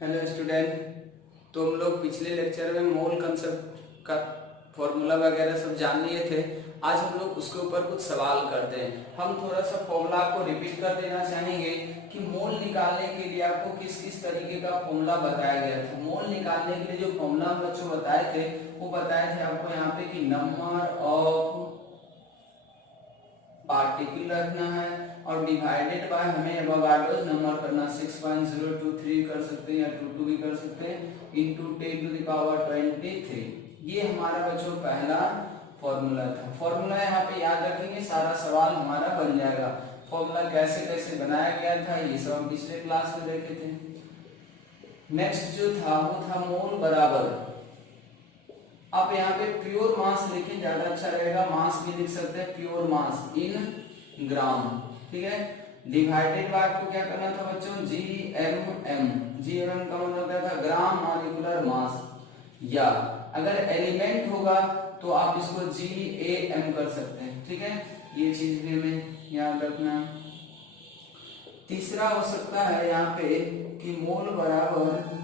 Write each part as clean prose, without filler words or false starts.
Hello student. तो हम लोग पिछले लेक्चर में मोल कंसेप्ट का फॉर्मूला वगैरह सब जान लिए थे। आज हम लोग उसके ऊपर कुछ सवाल करते हैं। हम थोड़ा सा फॉर्मूला आपको रिपीट कर देना चाहेंगे कि मोल निकालने के लिए आपको किस किस तरीके का फॉर्मूला बताया गया था। मोल निकालने के लिए जो फॉर्मूला हम बच्चों बताए थे वो बताए थे आपको यहाँ पे कि नंबर ऑफ पार्टिकल रखना है और डिवाइडेड बाय हमें एवोगाड्रोस नंबर करना 6.023 कर सकते हैं या 22 भी कर सकते हैं इनटू 10 टू द पावर 23। ये हमारा बच्चों पहला फॉर्मूला था। फॉर्मूला यहाँ पे याद रखेंगे, सारा सवाल हमारा बन जाएगा। फॉर्मूला कैसे कैसे बनाया गया था ये सब हम पिछले क्लास में देखे थे। नेक्स्ट जो था वो था मोल बराबर, आप यहाँ पे प्योर मास लिखें ज्यादा अच्छा रहेगा, मास भी लिख सकते हैं प्योर मास इन ग्राम, ठीक है। डिवाइडेड बाय आपको क्या करना था बच्चों, GMM। GMM का मतलब क्या था, ग्राम मॉलिक्यूलर मास, या अगर एलिमेंट होगा तो आप इसको GAM कर सकते हैं, ठीक है। ये चीज भी हमें याद रखना। तीसरा हो सकता है यहाँ पे कि मोल बराबर,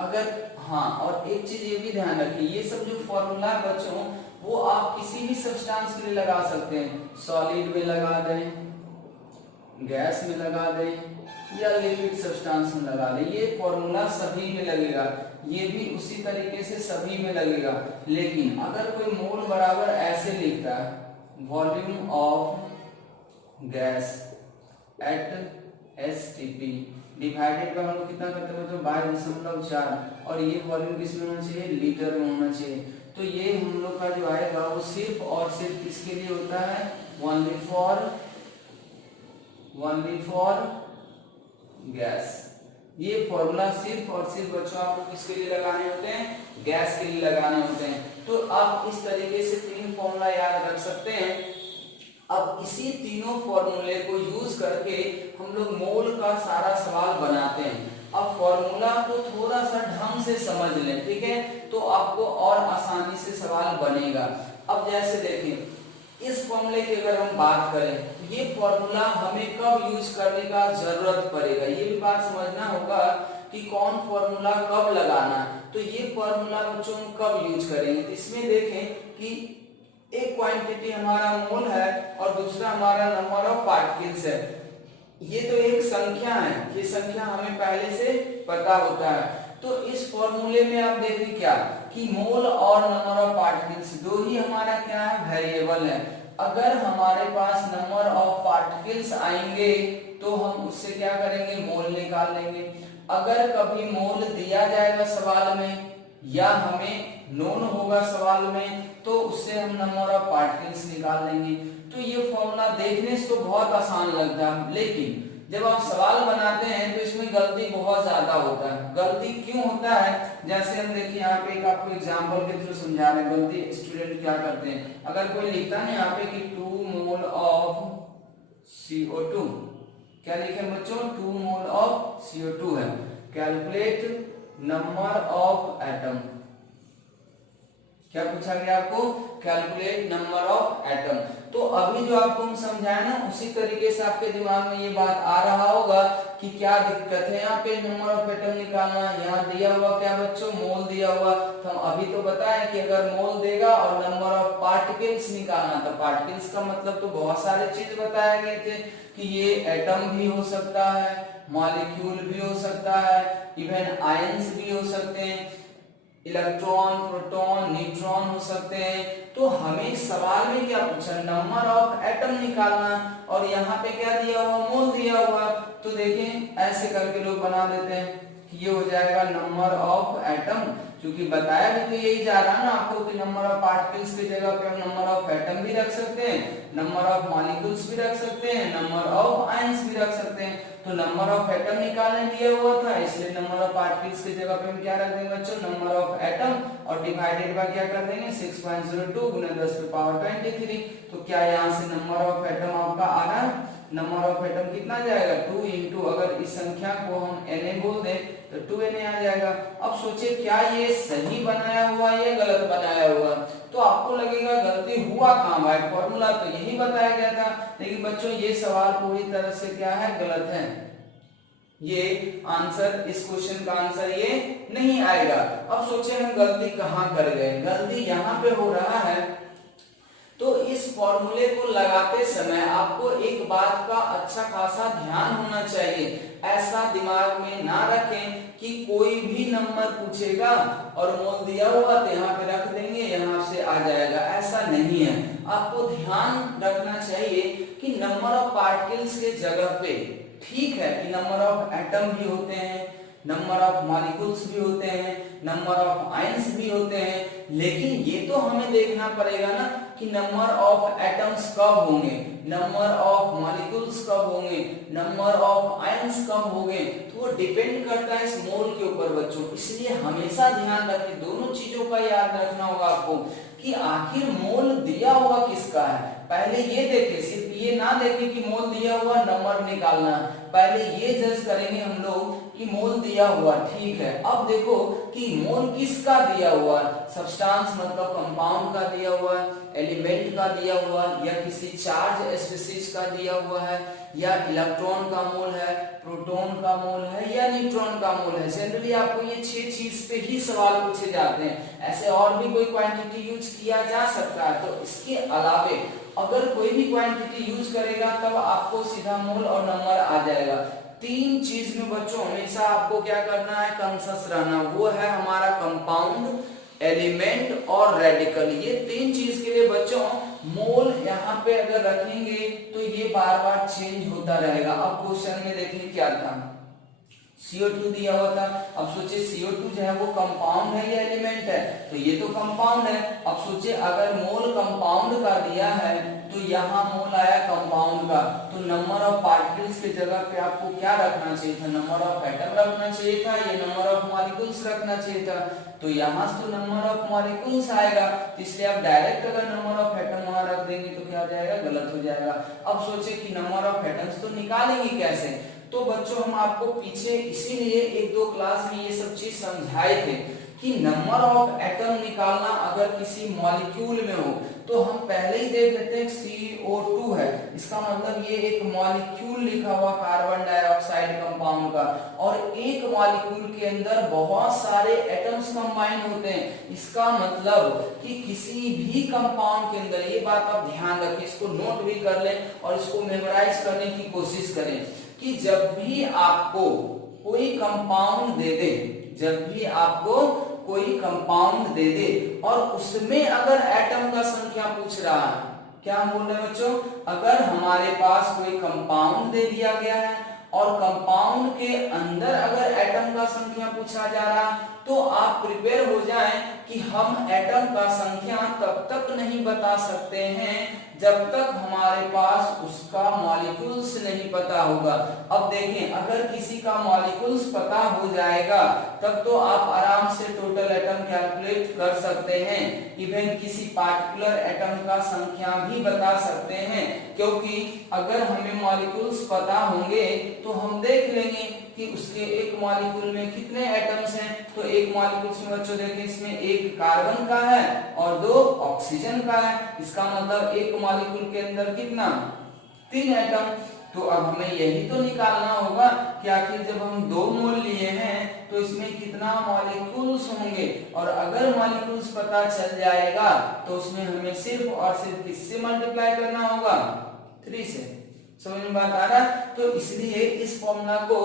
अगर हाँ, और एक चीज ये भी ध्यान रखिए, ये सब जो फॉर्मूला बच्चों वो आप किसी भी सब्सटेंस के लिए लगा सकते हैं। सॉलिड में लगा दें, गैस में लगा दें या लिक्विड सब्सटेंस में लगा दें, ये फॉर्मूला सभी में लगेगा। ये भी उसी तरीके से सभी में लगेगा। लेकिन अगर कोई मोल बराबर ऐसे लिखता है, volume of gas at STP divided by हम लोग कितना करते हैं तो 22.4, और ये वॉल्यूम किस में होना चाहिए, लीटर में होना चाहिए। तो ये हम लोग का जो आएगा वो सिर्फ और सिर्फ किसके लिए होता है, ओनली फॉर गैस। ये फॉर्मूला सिर्फ और सिर्फ बच्चों आपको किसके लिए लगाने होते हैं, गैस के लिए लगाने होते हैं। तो आप इस तरीके से तीन फॉर्मूला याद रख सकते हैं। अब इसी तीनों फॉर्मूले को यूज करके हम लोग मोल का सारा सवाल बनाते हैं। अब फॉर्मूला को थोड़ा सा ढंग से समझ लें, ठीक है, तो आपको और आसानी से सवाल बनेगा। अब जैसे देखें, इस फॉर्मूले की अगर हम बात करें तो ये फॉर्मूला हमें कब यूज करने का जरूरत पड़ेगा, ये भी बात समझना होगा कि कौन फॉर्मूला कब लगाना है। तो ये फॉर्मूला बच्चों कब यूज करेंगे, तो इसमें देखें कि एक क्वांटिटी हमारा मोल है और दूसरा हमारा नंबर ऑफ पार्टिकल्स है। ये तो एक संख्या है, ये संख्या हमें पहले से पता होता है। तो इस फॉर्मूले में आप देखिए क्या कि मोल और नंबर ऑफ पार्टिकल्स दो ही हमारा क्या है, वेरिएबल है। अगर हमारे पास नंबर ऑफ पार्टिकल्स आएंगे तो हम उससे क्या करेंगे, मोल निकाल लेंगे। अगर कभी मोल दिया जाएगा सवाल में या हमें नोन होगा सवाल में तो उससे हम नंबर ऑफ पार्टिकल्स निकाल लेंगे। तो ये फॉर्मूला देखने से तो बहुत आसान लगता है, लेकिन जब आप सवाल बनाते हैं तो इसमें गलती बहुत ज्यादा होता है। गलती क्यों होता है, जैसे हम देखिए यहाँ पे एक आपको एग्जांपल के थ्रू समझा रहे हैं गलती स्टूडेंट क्या करते हैं। अगर कोई लिखता है यहाँ पे कि 2 मोल ऑफ CO2, क्या लिखे बच्चों, 2 मोल ऑफ CO2 है, कैलकुलेट नंबर ऑफ एटम। क्या पूछा गया आपको, कैलकुलेट नंबर ऑफ एटम। तो अभी जो आपको हम समझाए ना उसी तरीके से आपके दिमाग में ये बात आ रहा होगा कि क्या दिक्कत है यहाँ पे नंबर ऑफ एटम निकालना। यहाँ दिया हुआ क्या बच्चों, मोल दिया हुआ, तो हम अभी तो बताएं कि अगर मोल देगा और नंबर ऑफ पार्टिकल्स निकालना, तो पार्टिकल्स का मतलब तो बहुत सारे चीज बताए गए थे कि ये एटम भी हो सकता है, मॉलिक्यूल भी हो सकता है, इवन आयंस भी हो सकते हैं, इलेक्ट्रॉन, प्रोटॉन, न्यूट्रॉन हो सकते हैं। तो हमें सवाल में क्या पूछा, नंबर ऑफ एटम निकालना, और यहाँ पे क्या दिया हुआ, मोल दिया हुआ। तो देखें ऐसे करके लोग बना देते हैं कि ये हो जाएगा नंबर ऑफ एटम, क्योंकि बताया भी तो यही जा रहा है ना आपको कि नंबर ऑफ पार्टिकल्स की जगह पे हम नंबर ऑफ एटम भी रख सकते हैं, नंबर ऑफ मॉलिक्यूल्स भी रख सकते हैं, नंबर ऑफ आयंस भी रख सकते हैं। तो नंबर ऑफ एटम निकालने दिया हुआ था, इसलिए नंबर ऑफ पार्टिकल्स की जगह पे हम क्या रख देंगे बच्चों, नंबर ऑफ एटम, और डिवाइडेड बाय क्या कर देंगे 6.02 गुना 10 पे पावर 23। तो क्या यहाँ से नंबर ऑफ एटम आपका आ रहा है, नंबर ऑफ एटम कितना जाएगा 2 इंटू, अगर इस संख्या को हम Na बोल दें तो 2Na आ जाएगा। अब सोचिए क्या ये सही बनाया हुआ या गलत बनाया हुआ, तो आपको लगेगा गलती हुआ कहाँ भाई, फॉर्मूला तो यही बताया गया था। लेकिन बच्चों ये सवाल पूरी तरह से क्या है, गलत है। ये आंसर, इस क्वेश्चन का आंसर ये नहीं आएगा। अब सोचे हम गलती कहाँ कर गए, गलती यहाँ पे हो रहा है। तो इस फॉर्मूले को लगाते समय आपको एक बात का अच्छा खासा ध्यान होना चाहिए। ऐसा दिमाग में ना रखें कि कोई भी नंबर पूछेगा और मोल दिया हुआ तो यहाँ पे रख देंगे, यहाँ से आ जाएगा, ऐसा नहीं है। आपको ध्यान रखना चाहिए कि नंबर ऑफ पार्टिकल्स के जगह पे, ठीक है कि नंबर ऑफ एटम भी होते हैं, नंबर ऑफ मॉलिक्यूल्स भी होते हैं, नंबर ऑफ आयंस भी होते हैं, लेकिन ये तो हमें देखना पड़ेगा ना कि नंबर ऑफ एटम्स कब होंगे, नंबर ऑफ मॉलिक्यूल्स कब होंगे, नंबर ऑफ आयंस कब होंगे, तो वो डिपेंड करता है इस मोल के ऊपर बच्चों। इसलिए हमेशा ध्यान रखें, दोनों चीजों का याद रखना होगा आपको कि आखिर मोल दिया हुआ किसका है। पहले ये देखें, सिर्फ ये ना देखें कि मोल दिया हुआ नंबर निकालना, पहले ये जज करेंगे हम लोग कि मोल दिया हुआ, ठीक है। अब देखो कि मोल किसका दिया हुआ, सब्सटेंस मतलब कंपाउंड का दिया हुआ है, एलिमेंट का दिया हुआ, या किसी चार्ज स्पीशीज का दिया हुआ है, या इलेक्ट्रॉन का मोल है, प्रोटॉन का मोल है, या न्यूट्रॉन का मोल है। जनरली आपको ये 6 चीज पे ही सवाल पूछे जाते हैं, ऐसे और भी कोई क्वांटिटी यूज किया जा सकता है। तो इसके अलावे अगर कोई भी क्वांटिटी यूज करेगा तब आपको सीधा मोल और नंबर आ जाएगा। 3 चीज में बच्चों हमेशा आपको क्या करना है, कॉन्शियस रहना, वो है हमारा कंपाउंड, एलिमेंट और रेडिकल। ये 3 चीज के लिए बच्चों मोल यहाँ पे अगर रखेंगे तो ये बार बार चेंज होता रहेगा। अब क्वेश्चन में देखिए क्या था, CO2 दिया हुआ था। अब सोचिए CO2 जो है वो कंपाउंड है या एलिमेंट है, तो ये तो कंपाउंड है। अब सोचिए अगर मोल कंपाउंड का दिया है तो यहाँ मोल आया कंपाउंड का, तो नंबर ऑफ पार्टिकल्स के जगह पे आपको क्या रखना चाहिए था, नंबर ऑफ एटम रखना चाहिए था, ये नंबर ऑफ मॉलिक्यूल्स रखना चाहिए था। तो यहाँ से तो नंबर ऑफ मॉलिक्यूल्स आएगा, इसलिए आप डायरेक्ट अगर नंबर ऑफ एटम वहां रख देंगे तो क्या हो जाएगा, गलत हो जाएगा। अब सोचिए कि नंबर ऑफ एटम्स तो निकालेंगे कैसे, तो बच्चों हम आपको पीछे इसीलिए 1-2 क्लास में ये सब चीज समझाए थे कि नंबर ऑफ एटम निकालना अगर किसी मॉलिक्यूल में हो तो हम पहले ही देख लेते हैं CO2 है, इसका मतलब ये एक मॉलिक्यूल लिखा हुआ कार्बन डाइऑक्साइड कंपाउंड का, और एक मॉलिक्यूल के अंदर बहुत सारे एटम्स कंबाइन होते हैं। इसका मतलब कि किसी भी कंपाउंड के अंदर, ये बात आप ध्यान रखें, इसको नोट भी कर लें और इसको मेमोराइज करने की कोशिश करें कि जब भी आपको कोई कंपाउंड दे दे, जब भी आपको कोई कंपाउंड दे दे और उसमें अगर एटम का संख्या पूछ रहा है, क्या हम बोल रहे हैं बच्चों, अगर हमारे पास कोई कंपाउंड दे दिया गया है और कंपाउंड के अंदर अगर एटम का संख्या पूछा जा रहा, तो आप प्रिपेयर हो जाएं कि हम एटम का संख्या तब तक नहीं बता सकते हैं जब तक हमारे पास उसका मॉलिक्यूल्स नहीं पता होगा। अब देखें, अगर किसी का मॉलिक्यूल्स पता हो जाएगा तब तो आप आराम से टोटल एटम कैलकुलेट कर सकते हैं, इवन किसी पार्टिकुलर एटम का संख्या भी बता सकते हैं, क्योंकि अगर हमें मॉलिक्यूल्स पता होंगे तो हम देख लेंगे कि उसके एक मॉलिक्यूल में कितने एटम्स हैं। तो एक मॉलिक्यूल में बच्चों देखिए, इसमें एक कार्बन का है और 2 ऑक्सीजन का है, इसका मतलब एक मॉलिक्यूल के अंदर कितना, 3 एटम। तो अब हमें यही तो निकालना होगा कि आखिर जब हम 2 मोल लिए हैं तो इसमें कितना मॉलिक्यूल्स होंगे, और अगर मॉलिक्यूल्स पता चल जाएगा तो उसमें हमें सिर्फ और सिर्फ किससे मल्टीप्लाई करना होगा, 3 से। समझ में बात आ रहा है? तो इसलिए इस फॉर्मूला को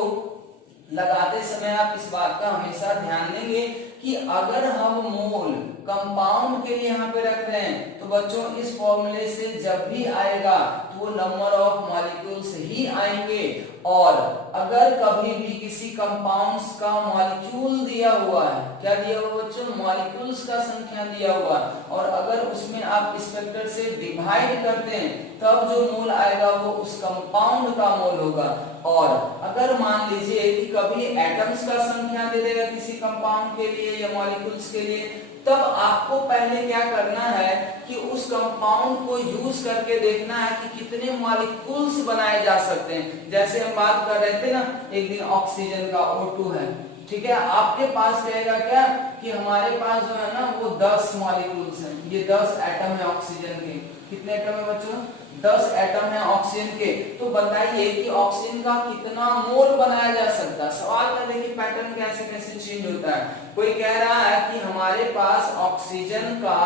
लगाते समय आप इस बात का हमेशा ध्यान देंगे कि अगर हम मोल कंपाउंड के लिए यहाँ पे रख रहे हैं तो बच्चों इस फॉर्मूले से जब भी आएगा तो वो नंबर ऑफ मॉलिक्यूल्स ही आएंगे। और अगर कभी भी किसी कंपाउंड्स का मॉलिक्यूल दिया हुआ है, क्या दिया हुआ बच्चों, मॉलिक्यूल्स का संख्या दिया हुआ, और अगर उसमें आप इस फैक्टर से डिवाइड करते हैं तब जो मोल आएगा वो उस कंपाउंड का मोल होगा। और अगर मान लीजिए कि कभी एटम्स का संख्या दे देगा किसी कंपाउंड के लिए या मॉलिक्यूल्स के लिए, तब आपको पहले क्या करना है कि उस कंपाउंड को यूज करके देखना है कि कितने मॉलिक्यूल्स बनाए जा सकते हैं। जैसे हम बात कर रहे थे ना एक दिन, ऑक्सीजन का O2 है, ठीक है, आपके पास रहेगा क्या कि हमारे पास जो है ना वो 10 मॉलिक्यूल्स हैं, ये 10 एटम है ऑक्सीजन के। कितने एटम है बच्चों, 10 एटम है ऑक्सीजन के, तो बताइए कि ऑक्सीजन का कितना मोल बनाया जा सकता है। सवाल का देखिए पैटर्न कैसे कैसे चेंज होता है। कोई कह रहा है कि हमारे पास ऑक्सीजन का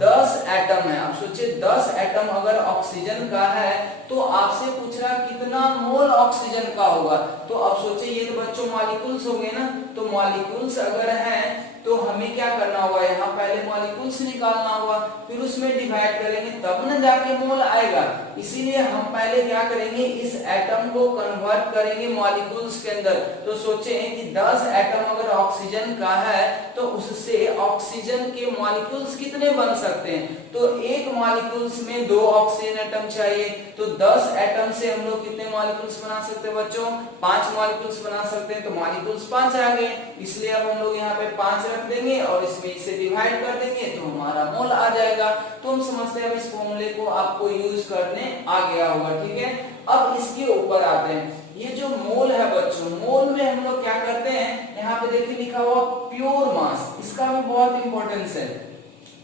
10 एटम है। अब सोचिए 10 एटम अगर ऑक्सीजन का है तो आपसे पूछ रहा कितना मोल ऑक्सीजन का होगा। तो अब सोचिए ये तो बच्चों मॉलिक्यूल्स हो गए ना, तो मॉलिक्यूल्स अगर हैं तो हमें क्या करना होगा, यहाँ पहले मॉलिक्यूल्स निकालना होगा, फिर उसमें डिवाइड करेंगे तब न जाके मोल आएगा। इसीलिए हम पहले क्या करेंगे, इस एटम को कन्वर्ट करेंगे मॉलिक्यूल्स के अंदर। तो सोचें कि 10 एटम अगर ऑक्सीजन का है तो उससे ऑक्सीजन के मॉलिक्यूल्स कितने बन सकते हैं, तो एक मॉलिक्यूल्स में 2 ऑक्सीजन एटम चाहिए। तो 10 एटम से हम लोग कितने मॉलिक्यूल्स बना सकते हैं बच्चों, 5 मॉलिक्यूल्स बना सकते हैं। तो मॉलिक्यूल्स 5 आ गए, इसलिए अब हम लोग यहाँ पे 5 रख देंगे और इसमें इसे डिवाइड कर देंगे तो हमारा मोल आ जाएगा। तो हम समझते हैं इस फॉर्मूले को आपको यूज करने आ गया होगा, ठीक है। अब इसके ऊपर आते हैं, ये जो मोल है बच्चों, मोल में हम लोग क्या करते हैं, यहाँ पे देखिए लिखा हुआ प्योर मास, इसका भी बहुत इंपॉर्टेंस है।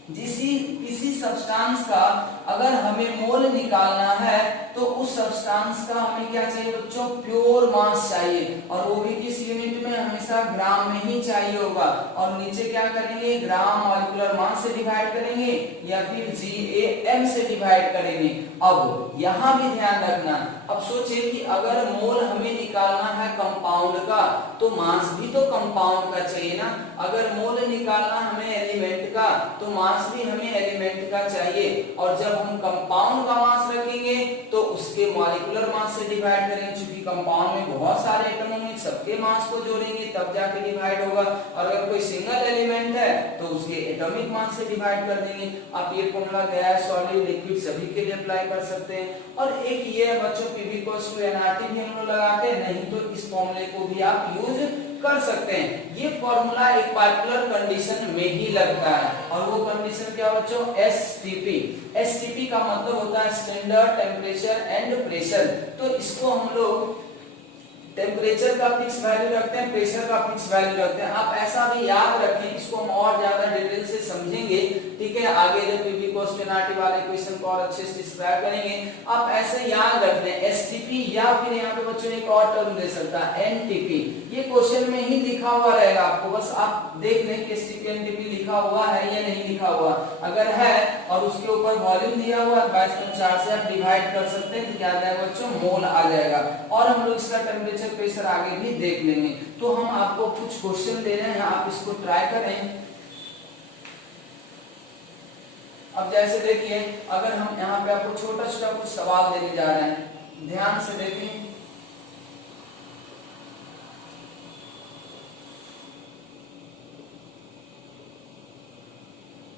किसी सब्सटेंस का अगर हमें मोल निकालना है तो उस सब्सटेंस का हमें क्या चाहिए बच्चों, प्योर मास चाहिए, और वो भी किस यूनिट में, हमेशा ग्राम में ही चाहिए होगा। और नीचे क्या करेंगे, ग्राम मॉलिक्यूलर मास से डिवाइड करेंगे या फिर GAM से डिवाइड करेंगे। अब यहाँ भी ध्यान रखना, अब सोचिए कि अगर मोल हमें निकालना है कंपाउंड का तो मास भी तो कंपाउंड का चाहिए ना। अगर मोल निकालना हमें एलिमेंट का तो मास भी हमें एलिमेंट का चाहिए। और जब हम कंपाउंड का मास रखेंगे तो उसके मॉलिक्यूलर मास से डिवाइड करेंगे, क्योंकि कंपाउंड में बहुत सारे एटम होंगे, सबके मास को जोड़ेंगे तब जाके डिवाइड होगा। और अगर कोई सिंगल एलिमेंट है तो उसके एटॉमिक मास से डिवाइड कर देंगे। आप ये फॉर्मूला गैस, सॉलिड, लिक्विड सभी के लिए अप्लाई कर सकते हैं। और एक ये है बच्चों पीवी इक्वल्स टू एनआरटी भी हम लोग लगाते हैं, नहीं तो इस फॉर्मूले को भी आप यूज कर सकते हैं। ये फॉर्मूला एक पार्टिकुलर कंडीशन में ही लगता है, और वो कंडीशन क्या बच्चों, एसटीपी। एसटीपी का मतलब होता है स्टैंडर्ड टेम्परेचर एंड प्रेशर। तो इसको हम लोग टेम्परेचर का फिक्स वैल्यू रखते हैं, प्रेशर का फिक्स वैल्यू रखते हैं। आप ऐसा भी याद रखें, इसको हम और ज्यादा डिटेल से समझेंगे, ठीक है। आगे जब पीवी इक्वल्स टू एनआरटी वाले क्वेश्चन को और अच्छे से डिस्क्राइब करेंगे। आप ऐसे याद रख लें एसटीपी, या फिर यहाँ पे बच्चों ने एक और टर्म दे सकता है एनटीपी। ये क्वेश्चन में ही लिखा हुआ रहेगा, आपको बस आप देख लें कि एसटीपी एनटीपी लिखा हुआ है या नहीं लिखा हुआ। अगर है और उसके ऊपर वॉल्यूम दिया हुआ है 22.4 से आप डिवाइड कर सकते हैं तो क्या आ जाएगा बच्चों, मोल आ जाएगा। और हम लोग इसका टेम्परेचर प्रेशर आगे भी देख लेंगे। तो हम आपको कुछ क्वेश्चन दे रहे हैं, आप इसको ट्राई करें। अब जैसे देखिए, अगर हम यहाँ पे आपको छोटा छोटा कुछ सवाल देने जा रहे हैं, ध्यान से देखें।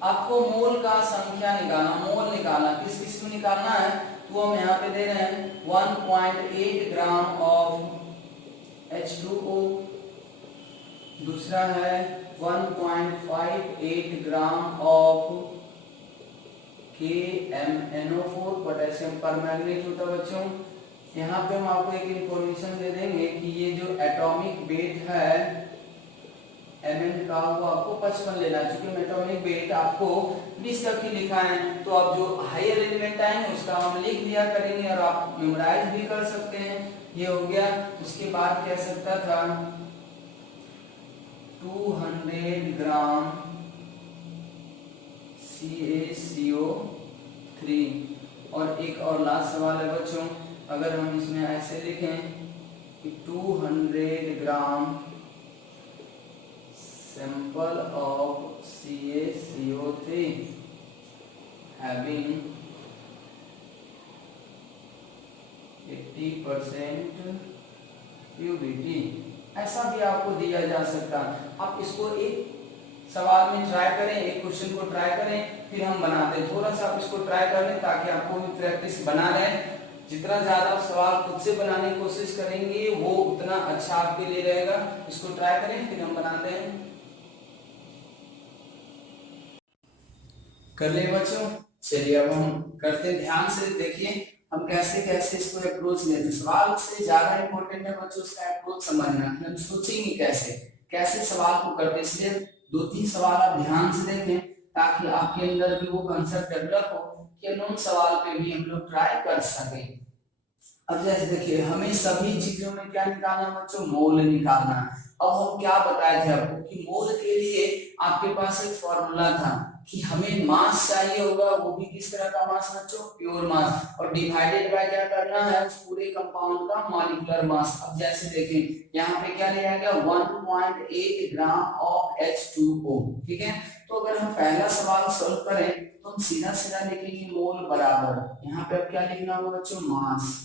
आपको मोल का संख्या निकालना, मोल निकालना, किस किस में निकालना है, तो हम यहाँ पे दे रहे हैं 1.8 ग्राम ऑफ H2O, दूसरा है 1.58 gram of KMnO4, potassium permanganate होता है बच्चों। यहाँ पे हम आपको एक इंफॉर्मेशन दे देंगे कि ये जो एटॉमिक वेट है Mn का, वो आपको 55 लेना है, क्योंकि एटॉमिक वेट आपको 20 तक ही लिखा है। तो अब जो हायर एलिमेंट आएंगे उसका हम लिख दिया करेंगे और आप मेमोराइज भी कर सकते हैं। ये हो गया। उसके बाद कह सकता था 200 ग्राम CaCO3। और एक और लास्ट सवाल है बच्चों, अगर हम इसमें ऐसे लिखें कि 200 ग्राम sample of CaCO3 having 80% purity, ऐसा भी आपको दिया जा सकता है। आप इसको एक सवाल में ट्राई करें, एक क्वेश्चन को ट्राई करें, फिर हम बनाते हैं। थोड़ा सा आप इसको ट्राई कर लें ताकि आपको भी प्रैक्टिस बना रहे। जितना ज्यादा आप सवाल खुद से बनाने की कोशिश करेंगे वो उतना अच्छा आपके लिए रहेगा। इसको ट्राई करें, फिर हम बनाते हैं। कर ले बच्चों, चलिए अब हम करते हैं। ध्यान से देखिए हम कैसे कैसे इसको अप्रोच लेते हैं। सवाल से ज्यादा इंपॉर्टेंट है बच्चों उसका अप्रोच समझना, हम सोचेंगे कैसे कैसे सवाल को करते हैं। इसलिए 2-3 सवाल आप ध्यान से देखें ताकि आपके अंदर भी वो कंसेप्ट डेवलप हो कि अननोन सवाल पे भी हम लोग ट्राई कर सकें। अब जैसे देखिए हमें सभी चीजों में क्या निकालना बच्चों, मोल निकालना। अब हम क्या बताए थे आपको कि मोल के लिए आपके पास एक फॉर्मूला था कि हमें मास चाहिए होगा, वो भी किस तरह का मास बच्चों, प्योर मास, और डिवाइडेड बाय क्या करना है, उस पूरे कंपाउंड का मॉलिक्यूलर मास। अब जैसे देखें यहाँ पे क्या लिया गया 1.8 ग्राम ऑफ H2O, ठीक है। तो अगर हम पहला सवाल सॉल्व करें तो हम सीधा सीधा लिखेंगे मोल बराबर, यहाँ पे अब क्या लिखना होगा बच्चों, मास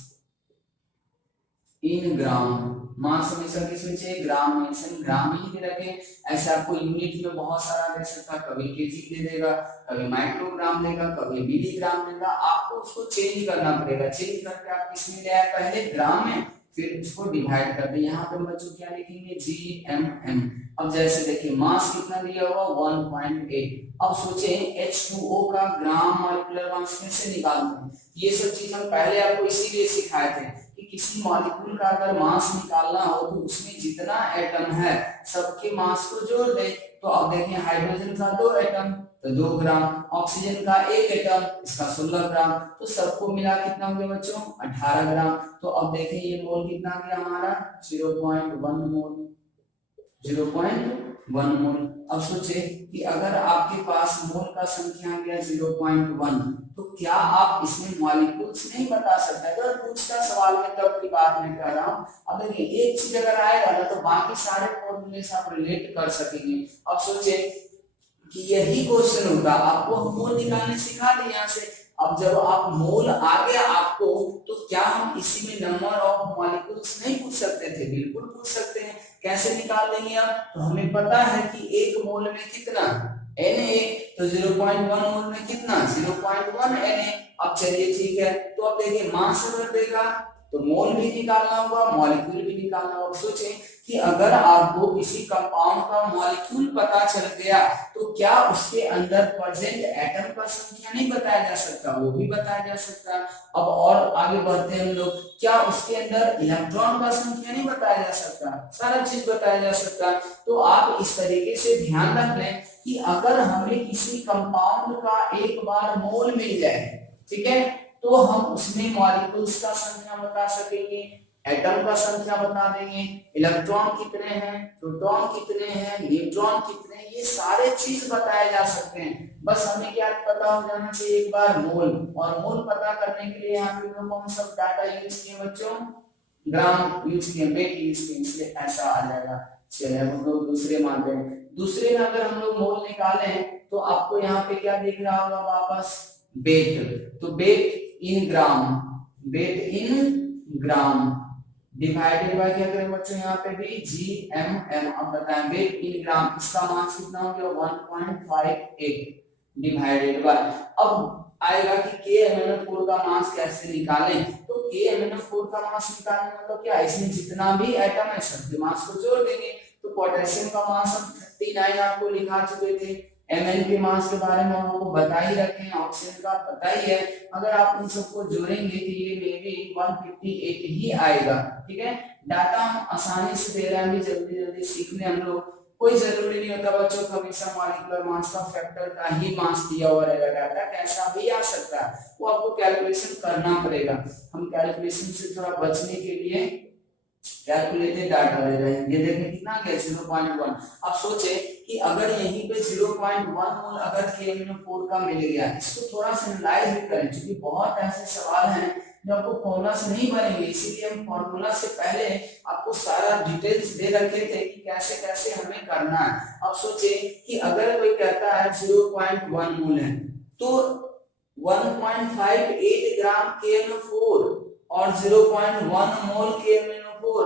इन ग्राम। मास हमेशा किस में चाहिए, ग्राम में, इसमें ग्राम ही दे रखे। ऐसे आपको यूनिट में बहुत सारा दे सकता, कभी केजी दे देगा, कभी माइक्रोग्राम देगा, कभी मिलीग्राम देगा, आपको उसको चेंज करना पड़ेगा। चेंज करके आप किसमें ले आए, पहले ग्राम में, फिर उसको डिवाइड कर दे। यहाँ पे बच्चों क्या लिखेंगे, GMM। अब जैसे देखिए मास कितना दिया हुआ 1.8। अब सोचें H2O का ग्राम मॉलिक्यूलर मास कैसे निकालते हैं। ये सब चीज हम पहले आपको इसीलिए सिखाए थे कि किसी मॉलिक्यूल का अगर मास निकालना हो तो उसमें जितना एटम है सबके मास को जोड़ दे। तो अब देखिए हाइड्रोजन का 2 एटम तो 2 ग्राम, ऑक्सीजन का 1 एटम इसका 16 ग्राम, तो सबको मिला कितना हो गया बच्चों, 18 ग्राम। तो अब देखिए ये मोल कितना गया हमारा 0.1 मोल, 0.1 मोल। अब सोचे कि अगर आपके पास मोल का संख्या गया 0.1 तो क्या आप इसमें मॉलिक्यूल्स नहीं बता सकते। अगर पूछता सवाल में तब की बात मैं कह रहा हूँ। अब देखिए एक चीज अगर आएगा ना तो बाकी सारे फॉर्मूले से आप रिलेट कर सकेंगे। अब सोचे कि यही क्वेश्चन होगा, आपको हम मोल निकालने सिखा दें यहाँ से। अब जब आप मोल आ गया आपको तो क्या हम इसी में नंबर ऑफ मॉलिक्यूल्स नहीं पूछ सकते थे, बिल्कुल पूछ सकते हैं। कैसे निकाल लेंगे आप, तो हमें पता है कि एक मोल में कितना Na, तो 0.1 मोल में कितना 0.1 Na। अब चलिए ठीक है, तो अब देखिए मास अगर देगा तो मोल भी निकालना होगा, मॉलिक्यूल भी निकालना होगा। सोचें कि अगर आपको किसी कंपाउंड का मॉलिक्यूल पता चल गया तो क्या उसके अंदर प्रेजेंट एटम का संख्या नहीं बताया जा सकता, वो भी बताया जा सकता। अब और आगे बढ़ते हैं हम लोग, क्या उसके अंदर इलेक्ट्रॉन का संख्या नहीं बताया जा सकता, सारा चीज बताया जा सकता। तो आप इस तरीके से ध्यान रख लें कि अगर हमें किसी कंपाउंड का एक बार मोल मिल जाए, ठीक है, तो हम उसमें मॉलिक्यूल्स का संख्या बता सकेंगे, एटम का संख्या बता देंगे, इलेक्ट्रॉन कितने हैं, प्रोटॉन कितने हैं, न्यूट्रॉन कितने हैं, ये सारे चीज बताए जा सकते हैं। बस हमें क्या पता हो जाना चाहिए, एक बार मोल। और मोल पता करने के लिए यहाँ पे कौन सा डाटा यूज किए बच्चों, ग्राम यूज किए, वेट यूज किए, इसलिए ऐसा आ जाएगा। चलिए हम लोग दूसरे मानते हैं। दूसरे में अगर हम लोग मोल निकालें तो आपको यहाँ पे क्या दिख रहा होगा वापस, वेट। तो weight in gram, weight in gram divided by क्या करें बच्चों, यहाँ पे भी GMM। अब बताएं वेट इन ग्राम, इसका मास कितना हो गया 1.58 डिवाइडेड बाय। अब आएगा कि KMnO4 का मास कैसे निकालें। तो KMnO4 का मास निकालने मतलब क्या, इसमें जितना भी एटम है सबके मास को जोड़ देंगे। तो पोटेशियम का मास हम 39 आपको लिखा चुके थे, Mn के मास के बारे में आपको बता ही रखे हैं, ऑक्सीजन का पता ही है। अगर आप इन सबको जोड़ेंगे तो ये मे बी 158 ही आएगा, ठीक है। डाटा हम आसानी से दे रहे हैं, जल्दी जल्दी सीख लें हम लोग। कोई जरूरी नहीं होता बच्चों का हमेशा मॉलिक्यूलर मास का फैक्टर का ही मास दिया हुआ रहेगा, डाटा कैसा भी आ सकता है, वो आपको कैलकुलेशन करना पड़ेगा। हम कैलकुलेशन से थोड़ा बचने के लिए कैलकुलेटेड डाटा दे रहे हैं। ये देखें कितना गया 0.1। अब सोचे कि अगर यहीं पे 0.1 मोल अगर KMnO4 का मिल गया, इसको थोड़ा सा एनालाइज भी करें, क्योंकि बहुत ऐसे सवाल हैं जो आपको फॉर्मूला से नहीं बनेंगे, इसीलिए हम फॉर्मूला से पहले आपको सारा डिटेल्स दे रखे थे कि कैसे कैसे हमें करना है। अब सोचे कि अगर कोई कहता है 0.1 मोल है तो 1.58 ग्राम KMnO4 और 0.1 मोल KMnO4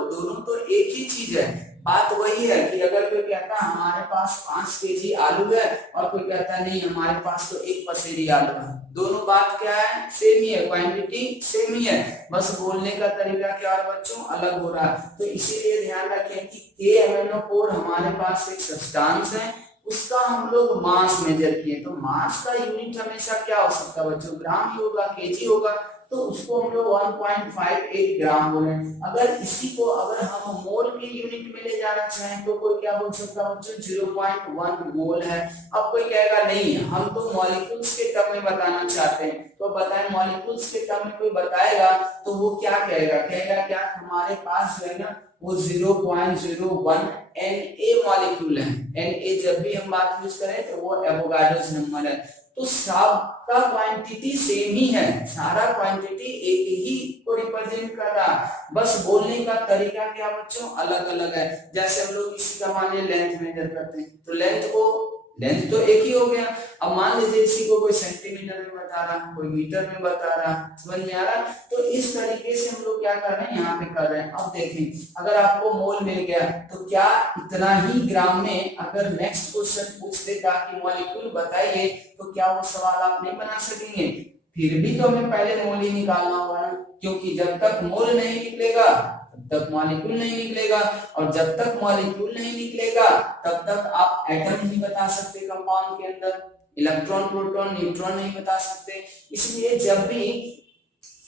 दोनों तो एक ही चीज है। बात वही है कि अगर कोई कहता है हमारे पास 5 केजी आलू है और कोई कहता है नहीं हमारे पास तो 1 पसेरी आलू है, दोनों बात क्या है, सेम ही है, क्वांटिटी सेम ही है, बस बोलने का तरीका क्या है बच्चों अलग हो रहा है। तो इसीलिए ध्यान रखें कि KMnO4 हमारे पास एक सब्सटेंस है, उसका हम लोग मास मेजर किए। तो मास का यूनिट हमेशा क्या हो सकता है बच्चों, ग्राम ही होगा, केजी होगा। तो उसको हम लोग 1.58 ग्राम बोले। अगर इसी को अगर हम मोल के यूनिट में ले जाना चाहें तो कोई क्या बोल सकता है बच्चों, 0.1 मोल है। अब कोई कहेगा नहीं हम तो मॉलिक्यूल्स के टर्म में बताना चाहते हैं, तो बताएं मॉलिक्यूल्स के टर्म में कोई बताएगा तो वो क्या कहेगा, कहेगा क्या हमारे पास जो है ना वो 0.01 Na मॉलिक्यूल है। Na जब भी हम बात यूज करें तो वो एवोगाड्रोस नंबर है। तो सबका क्वांटिटी सेम ही है, सारा क्वांटिटी एक ही को रिप्रेजेंट कर रहा, बस बोलने का तरीका क्या बच्चों अलग अलग है। जैसे हम लोग किसी का मान लीजिए लेंथ मेजर करते हैं तो लेंथ तो एक ही हो गया। अब मान लीजिए इसी को कोई सेंटीमीटर में बता रहा, कोई मीटर में बता रहा, समझ में आ रहा। तो इस तरीके से हम लोग क्या कर रहे हैं यहाँ पे कर रहे हैं। अब देखें अगर आपको मोल मिल गया तो क्या इतना ही ग्राम में अगर नेक्स्ट क्वेश्चन पूछ देगा कि मॉलिक्यूल बताइए तो क्या वो सवाल आप नहीं बना सकेंगे? फिर भी तो हमें पहले मोल ही निकालना होगा ना, क्योंकि जब तक मोल नहीं निकलेगा तब तक मॉलिक्यूल नहीं निकलेगा, और जब तक मॉलिक्यूल नहीं निकलेगा तब तक आप एटम नहीं बता सकते कंपाउंड के अंदर, इलेक्ट्रॉन प्रोटॉन न्यूट्रॉन नहीं बता सकते। इसलिए जब भी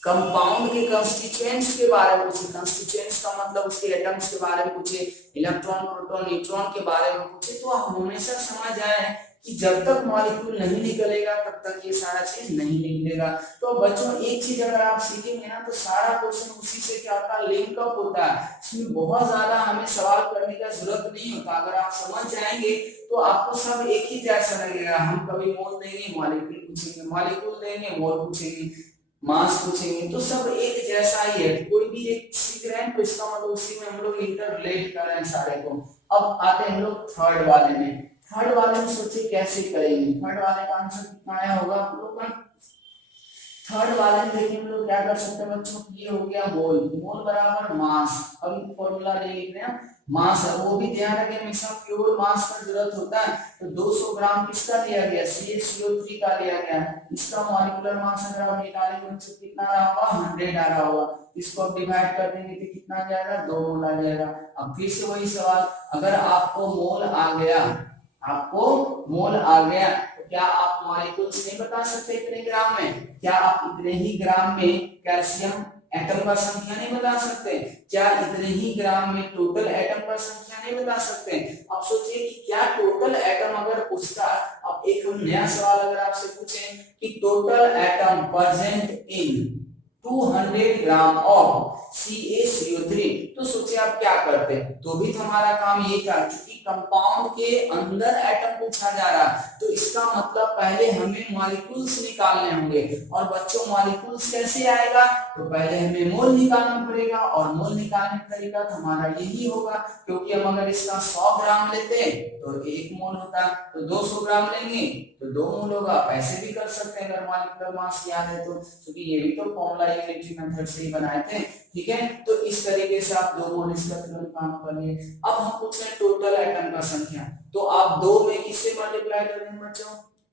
कंपाउंड के कंस्टिट्यूएंट्स के बारे में पूछे, कंस्टिट्यूएंट्स का मतलब उसके एटम्स के बारे में पूछे, इलेक्ट्रॉन प्रोटॉन न्यूट्रॉन के बारे में पूछे, तो आप हमेशा समझ आए कि जब तक मॉलिक्यूल नहीं निकलेगा तब तक ये सारा चीज नहीं निकलेगा। तो बच्चों एक चीज अगर आप सीखेंगे ना तो सारा क्वेश्चन उसी से क्या होता है लिंक अप होता है, इसमें बहुत ज्यादा हमें सवाल करने का जरूरत नहीं होता। अगर आप समझ जाएंगे तो आपको सब एक ही जैसा लगेगा। हम कभी मोल देंगे मॉलिक्यूल पूछेंगे, मॉलिक्यूल देंगे मोल पूछेंगे, मास पूछेंगे, तो सब एक जैसा ही है। कोई भी एक सीख रहे हैं तो इसका मतलब उसी में हम लोग इंटर रिलेट कर रहे हैं सारे को। अब आते हैं हम लोग थर्ड वाले में। थर्ड वाले में सोचिए कैसे करेंगे। थर्ड वाले का आंसर कितना आया होगा आप लोग का? थर्ड वाले में देखिए हम लोग क्या कर सकते हैं बच्चों, ये हो गया मोल, मोल बराबर मास। अब फॉर्मूला ले लिख रहे हैं मास, वो भी ध्यान रखें हमेशा प्योर मास का जरूरत होता है। तो 200 ग्राम किसका लिया गया, CaCO3 का लिया गया। इसका मॉलिक्यूलर मास अगर आप निकालेंगे तो कितना आ रहा होगा, 100 आ रहा होगा। इसको आप डिवाइड कर देंगे तो कितना आ जाएगा, 2 मोल आ जाएगा। अब फिर से वही सवाल, अगर आपको मोल आ गया, आपको मोल आ गया तो क्या आप मॉलिक्यूल्स नहीं बता सकते इतने ग्राम में? क्या आप इतने ही ग्राम में कैल्शियम एटम का संख्या नहीं बता सकते? क्या इतने ही ग्राम में टोटल एटम का संख्या नहीं बता सकते? अब सोचिए कि क्या टोटल एटम अगर पूछता, अब एक हम नया सवाल अगर आपसे पूछें कि total atom present in 200 gram of CaCO3, तो सोचिए आप क्या करते, तो भी हमारा काम ये था क्योंकि कंपाउंड के अंदर एटम पूछा जा रहा तो इसका मतलब पहले हमें मॉलिक्यूल्स निकालने होंगे। और बच्चों मॉलिक्यूल्स कैसे आएगा, तो पहले हमें मोल निकालना पड़ेगा, और मोल निकालने का तरीका तो हमारा यही होगा, क्योंकि हम अगर इसका 100 ग्राम लेते तो 1 मोल होता, तो 200 ग्राम लेंगे तो 2 मोल होगा। ऐसे भी कर सकते हैं अगर मॉलिक्यूलर मास याद है तो, क्योंकि ये भी तो फॉर्मूला यूनिटरी मेथड से ही बनाए थे, ठीक है। तो इस तरीके से आप 2 मोल इसका तुरंत काम कर लिए। अब हम पूछ रहे हैं टोटल एटम का संख्या, तो आप 2 में किससे मल्टीप्लाई कर देंगे बच्चों,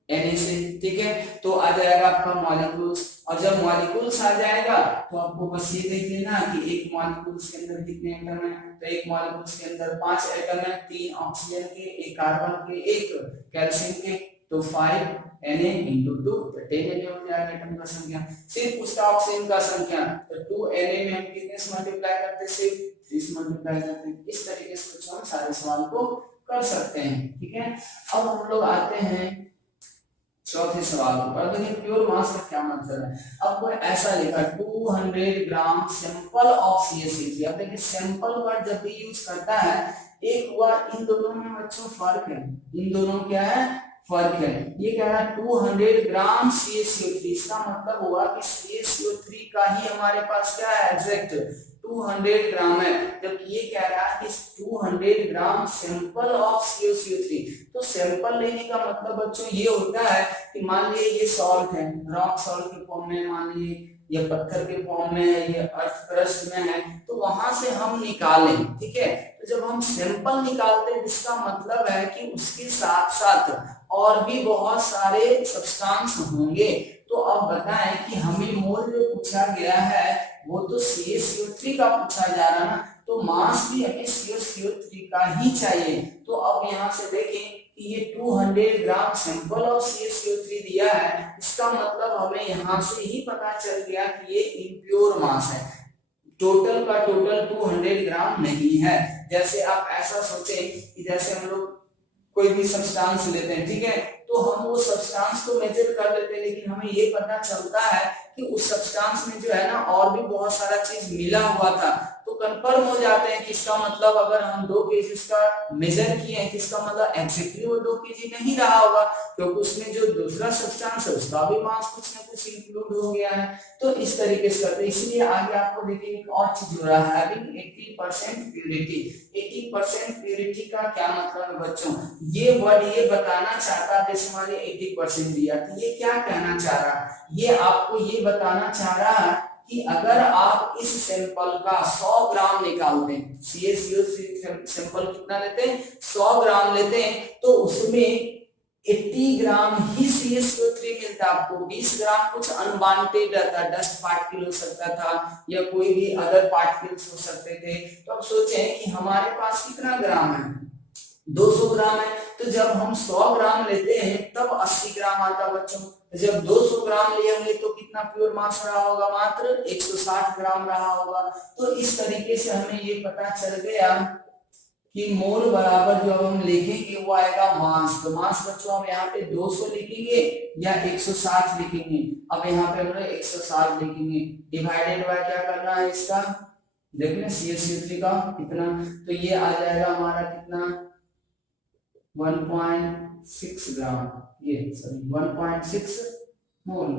Na से, ठीक है। तो आ जाएगा आपका मॉलिक्यूल्स, और जब मॉलिक्यूल्स आ जाएगा तो आपको बस ये देख लेना कि एक मॉलिक्यूल्स के अंदर कितने एटम है, तो एक मॉलिक्यूल्स के अंदर 5 एटम है, 3 ऑक्सीजन के, 1 कार्बन के, 1 कैल्शियम के, तो 5 Na into 2 तो 10 Na हो जाएगा एटम का संख्या। सिर्फ उसका ऑक्सीजन का संख्या तो 2 Na में हम कितने से मल्टीप्लाई करते हैं, सिर्फ 3 से मल्टीप्लाई करते हैं। इस तरीके से हम सारे सवाल को कर सकते हैं, ठीक है। अब हम लोग आते हैं चौथे सवाल पर। देखिए प्योर मास का क्या मतलब है। अब कोई ऐसा लिखा 200 ग्राम सैंपल ऑफ CaCO3। अब देखिए सैंपल वर्ड जब भी यूज करता है, एक हुआ इन दोनों में बच्चों फर्क है, इन दोनों क्या है फर्क है। ये कह रहा है 200 ग्राम CaCO3, इसका मतलब हुआ कि CaCO3 का ही हमारे पास क्या है एग्जैक्ट 200 ग्राम है, जबकि ये कह रहा है कि 200 ग्राम सैंपल ऑफ CaCO3। तो सैंपल लेने का मतलब बच्चों ये होता है कि मान लीजिए ये सॉल्ट है, रॉक सॉल्ट के फॉर्म में, मान लीजिए ये पत्थर के फॉर्म में है, ये अर्थ क्रस्ट में है, तो वहां से हम निकालें, ठीक है। तो जब हम सैंपल निकालते हैं इसका मतलब है कि उसके साथ साथ और भी बहुत सारे सब्सटेंस होंगे। तो अब बताएं कि हमें मोल जो पूछा गया है वो तो CaCO3 का पूछा जा रहा है ना, तो मास भी हमें CaCO3 का ही चाहिए। तो अब यहाँ से देखें कि ये 200 ग्राम सैंपल ऑफ CaCO3 दिया है, इसका मतलब हमें यहाँ से ही पता चल गया कि ये इम्प्योर मास है, टोटल का टोटल 200 ग्राम नहीं है। जैसे आप ऐसा सोचें कि जैसे हम लोग कोई भी सब्सटेंस लेते हैं, ठीक है, तो हम वो सब्सटेंस को मेजर कर लेते हैं, लेकिन हमें ये पता चलता है कि उस सब्सटेंस में जो है ना और भी बहुत सारा चीज मिला हुआ था, तो कंफर्म हो जाते हैं कि इसका मतलब अगर हम 2 केजीज का मेजर किए हैं, इसका मतलब एग्जैक्टली वो 2 केजी नहीं रहा होगा, क्योंकि उसमें जो दूसरा सब्सटेंस है उसका भी मास कुछ ना कुछ इंक्लूड हो गया है। तो इस तरीके से करते हैं। इसलिए आगे आपको देखिए एक और चीज हो रहा है, हैविंग 80% प्योरिटी। 80% प्योरिटी का क्या मतलब है बच्चों, ये वर्ड ये बताना चाहता है, जैसे हमारे 80% दिया, तो ये क्या कहना चाह रहा है, ये आपको ये बताना चाह रहा है कि अगर आप इस सैंपल का 100 ग्राम निकालते हैं, CaCO3 सैंपल कितना लेते हैं, 100 ग्राम लेते हैं, तो उसमें 80 ग्राम ही CaCO3 मिलता है आपको, 20 ग्राम कुछ अनवांटेड रहता है, डस्ट पार्टिकल हो सकता था या कोई भी अदर पार्टिकल्स हो सकते थे। तो अब सोचें कि हमारे पास कितना ग्राम है, 200 ग्राम है, तो जब हम 100 ग्राम लेते हैं तब 80 ग्राम आता है बच्चों, तो जब 200 ग्राम लिए होंगे तो कितना प्योर मास रहा होगा, मात्र 160 ग्राम रहा होगा। तो इस तरीके से हमें ये पता चल गया कि मोल बराबर जो हम लिखेंगे वो आएगा मास, तो मास बच्चों हम यहाँ पे 200 लिखेंगे या 160 लिखेंगे, अब यहाँ पे हम लोग 160 लिखेंगे, डिवाइडेड बाय क्या करना है इसका, देखना CaCO3 का कितना, तो ये आ जाएगा हमारा कितना 1.6 ग्राम, ये सॉरी 1.6 मोल,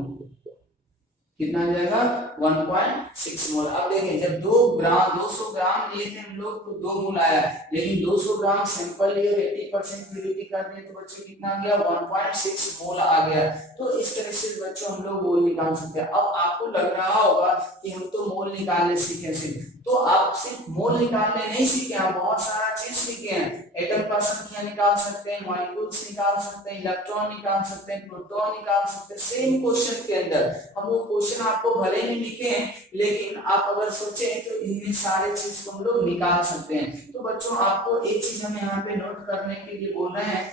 कितना आ जाएगा 1.6 मोल। अब देखें जब 200 ग्राम लिए थे हम लोग तो 2 मोल आया, लेकिन 200 ग्राम सैंपल लिए 80% प्योरिटी कर दिए तो बच्चों कितना आ गया 1.6 मोल आ गया। तो इस तरह से बच्चों हम लोग मोल निकाल सकते हैं। अब आपको लग रहा होगा कि हम तो मोल निकालने सीखे सिर्फ, तो आप सिर्फ मोल निकालने नहीं सीखे, आप बहुत सारा चीज सीखे हैं, एटम का संख्या निकाल सकते हैं, मॉलिक्यूल्स निकाल सकते हैं, इलेक्ट्रॉन निकाल सकते हैं, प्रोटॉन निकाल सकते हैं। सेम क्वेश्चन के अंदर हम वो क्वेश्चन आपको भले ही लिखे हैं, लेकिन आप अगर सोचें तो इनमें सारे चीज को हम लोग निकाल सकते हैं। तो बच्चों आपको एक चीज हम यहाँ पे नोट करने के लिए बोल रहे हैं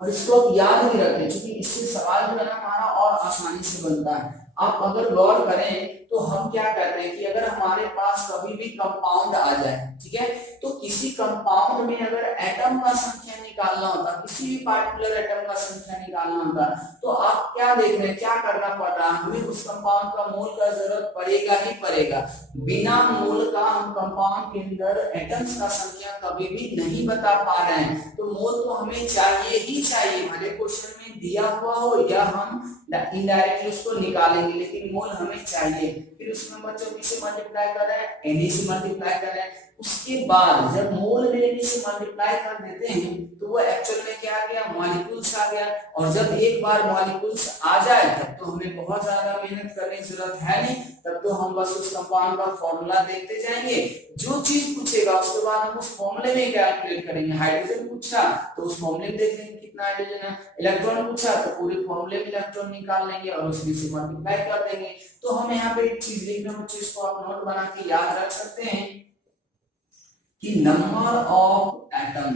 और इसको आप याद भी रखें, क्योंकि इससे सवाल जो है ना हमारा और आसानी से बनता है। आप अगर गौर करें तो हम क्या करते हैं कि अगर हमारे पास कभी भी कंपाउंड आ जाए, ठीक है, तो किसी कंपाउंड में अगर एटम का संख्या निकालना होता, किसी भी पार्टिकुलर एटम का संख्या निकालना होता, तो आप क्या देख रहे हैं, क्या करना पड़ रहा है, हमें उस कंपाउंड का मोल का जरूरत पड़ेगा ही पड़ेगा। बिना मोल का हम कंपाउंड के अंदर एटम्स का संख्या कभी भी नहीं बता पा रहे हैं, तो मोल तो हमें चाहिए ही चाहिए, भले क्वेश्चन में दिया हुआ हो या हम इनडायरेक्टली उसको निकालेंगे, लेकिन मोल हमें चाहिए। फिर उसमें बच्चों किसे मल्टीप्लाई कर रहे हैं, Na से मल्टीप्लाई कर रहे हैं, उसके बाद जब मोल में Na से मल्टीप्लाई कर देते हैं तो वो एक्चुअल में क्या आ गया, मॉलिक्यूल्स आ गया, और जब एक बार मॉलिक्यूल्स आ जाए तब तो हमें बहुत ज्यादा मेहनत करने की जरूरत है नहीं, तब तो हम बस उस कंपाउंड का फॉर्मूला देखते जाएंगे, जो चीज पूछेगा उसके बाद हम उस फॉर्मूले में कैलकुलेट करेंगे। हाइड्रोजन पूछा तो उस फॉर्मूले में देख लेंगे कितना हाइड्रोजन है, इलेक्ट्रॉन पूछा तो पूरे फॉर्मूले में इलेक्ट्रॉन निकाल लेंगे और उसमें से मल्टीप्लाई कर देंगे। तो हम यहाँ पे एक चीज लिखना, बच्चों इसको आप नोट बना के याद रख सकते हैं कि number of atom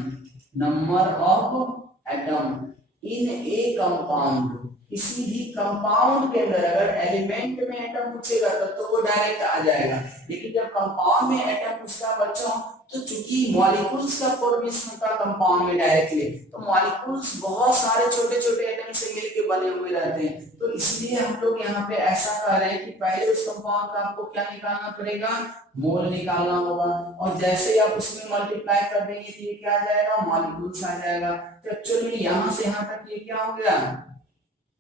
in A compound, किसी भी कंपाउंड के अंदर अगर एलिमेंट में एटम पूछेगा तब तो वो डायरेक्ट आ जाएगा, लेकिन जब कंपाउंड में एटम पूछता बच्चों तो चूंकि मॉलिक्यूल्स का फॉर्मेशन होता है कंपाउंड में डायरेक्टली, तो मॉलिक्यूल्स बहुत सारे छोटे छोटे एटम से मिलकर बने हुए रहते हैं, तो इसलिए हम लोग यहाँ पे ऐसा कर रहे हैं कि पहले उस कंपाउंड का आपको क्या निकालना पड़ेगा, मोल निकालना होगा, और जैसे ही आप उसमें मल्टीप्लाई कर देंगे तो ये क्या आ जाएगा, मॉलिक्यूल्स आ जाएगा। तो एक्चुअली यहाँ से यहाँ तक ये क्या हो गया,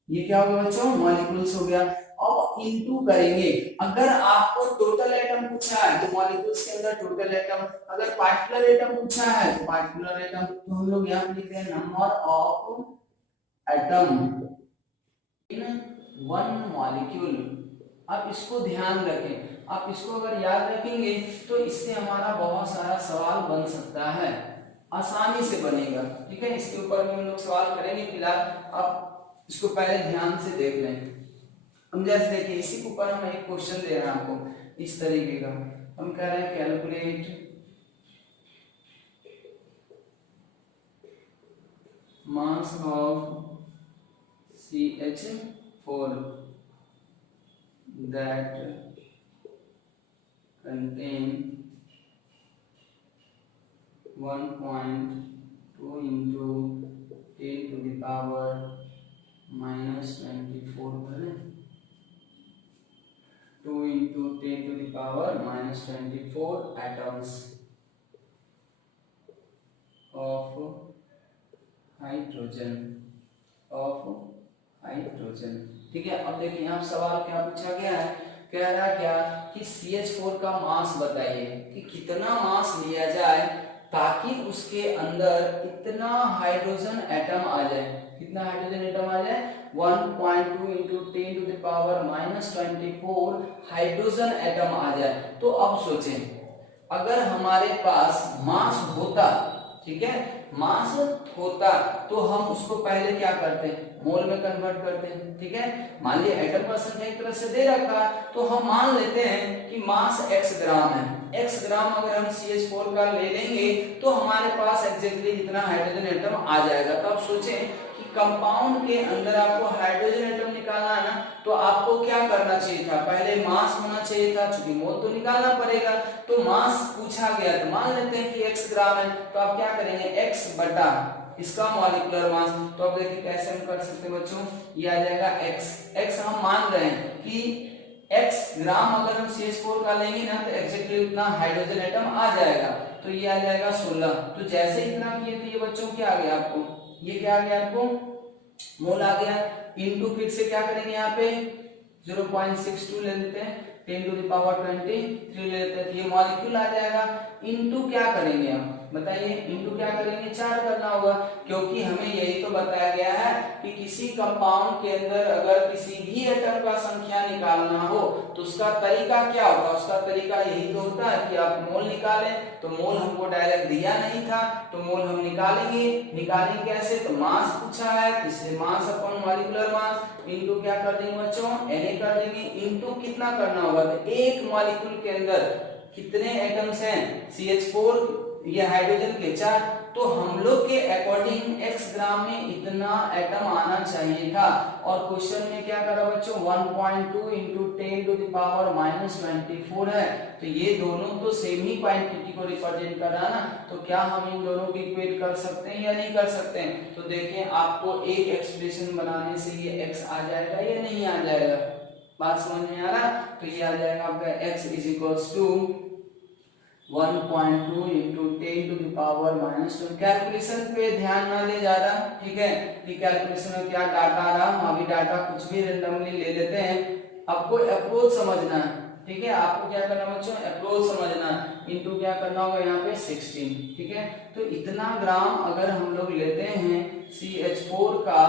ये क्या हो गया बच्चों, मॉलिक्यूल्स हो गया। अब इनटू करेंगे, अगर आपको टोटल एटम पूछा है तो मॉलिक्यूल्स के अंदर टोटल एटम, अगर पार्टिकुलर एटम पूछा है तो पार्टिकुलर एटम, तो हम लोग यहाँ लिखते हैं number of atom in one molecule. आप इसको ध्यान रखें, आप इसको अगर याद रखेंगे तो इससे हमारा बहुत सारा सवाल बन सकता है, आसानी से बनेगा, ठीक है। इसके ऊपर भी हम लोग सवाल करेंगे, फिलहाल आप इसको पहले ध्यान से देख लें। हम जैसे देखिए इसी के ऊपर हम एक क्वेश्चन दे रहे हैं आपको इस तरीके का, हम कह रहे हैं calculate mass of CH4 that contain 1.2 into 10 to the power -24 करें 2 into 10 to the power -24 atoms of hydrogen ठीक है। अब देखिए यहाँ सवाल क्या पूछा गया है, कह रहा क्या कि CH4 का मास बताइए कि कितना मास लिया जाए ताकि उसके अंदर इतना हाइड्रोजन एटम आ जाए, कितना हाइड्रोजन एटम आ जाए 1.2 into 10 to the power -24 hydrogen atom आ जाए। तो अब सोचें अगर हमारे पास मास होता, ठीक है, मास होता तो हम उसको पहले क्या करते हैं मोल में कन्वर्ट करते हैं, ठीक है। मान लिया एटम का संख्या एक तरह से दे रखा है तो हम मान लेते हैं कि मास x ग्राम है, x ग्राम अगर हम CH4 का ले लेंगे तो हमारे पास एग्जैक्टली इतना हाइड्रोजन एटम आ जाएगा। तो आप सोचें कि कंपाउंड के अंदर आपको हाइड्रोजन एटम निकालना है ना, तो आपको क्या करना चाहिए था, पहले मास होना चाहिए था, चूंकि मोल तो निकालना पड़ेगा। तो मास पूछा गया तो मान लेते हैं कि x ग्राम है, तो आप क्या करेंगे x बटा इसका मॉलिक्यूलर मास। तो अब देखिए कैसे हम कर सकते हैं बच्चों, ये आ जाएगा x हम मान रहे हैं कि x ग्राम अगर हम CH4 का लेंगे ना तो एग्जैक्टली उतना हाइड्रोजन एटम आ जाएगा। तो ये आ जाएगा 16। तो जैसे इतना किए तो ये बच्चों क्या आ गया आपको, ये क्या आ गया आपको मोल आ गया, इनटू फिर से क्या करेंगे यहाँ पे 0.62 ले लेते हैं 10 to the power 23 ले लेते हैं, तो ये मॉलिक्यूल आ जाएगा। इनटू क्या करेंगे हम बताइए, इनटू क्या करेंगे 4 करना होगा, क्योंकि हमें यही तो बताया गया है कि किसी कंपाउंड के अंदर अगर किसी भी एटम का संख्या निकालना हो तो उसका तरीका क्या होगा, उसका तरीका यही तो होता है कि आप मोल निकालें। तो मोल हमको डायरेक्ट दिया नहीं था तो मोल हम निकालेंगे कैसे, तो मास पूछा है तो इसलिए mass upon molecular mass into क्या कर देंगे बच्चों Na कर देंगे, इनटू कितना करना होगा, तो एक मॉलिक्यूल के अंदर कितने एटम्स हैं CH4 ये हाइड्रोजन के 4। तो हम लोग के अकॉर्डिंग x ग्राम में इतना एटम आना चाहिए था और क्वेश्चन में क्या करा बच्चों 1.2 into 10 to the power -24 है। तो ये दोनों तो सेम ही क्वांटिटी को रिप्रेजेंट कर रहा है ना, तो क्या हम इन दोनों को इक्वेट कर सकते हैं या नहीं कर सकते हैं। तो देखिए आपको एक एक्सप्रेशन बनाने से ये x आ जाएगा या नहीं आ जाएगा, बात समझ में आ रहा। तो ये आ जाएगा आपका x = 1.2 into 10 to the power -2। Calculation पे ध्यान ना दे ज्यादा, ठीक है, कि कैलकुलेशन में क्या डाटा आ रहा, हम अभी डाटा कुछ भी रेंडमली ले लेते हैं। आपको अप्रोच समझना है, ठीक है, आपको क्या करना बच्चों अप्रोच समझना, इनटू क्या करना होगा यहाँ पे 16, ठीक है। तो इतना ग्राम अगर हम लोग लेते हैं CH4 का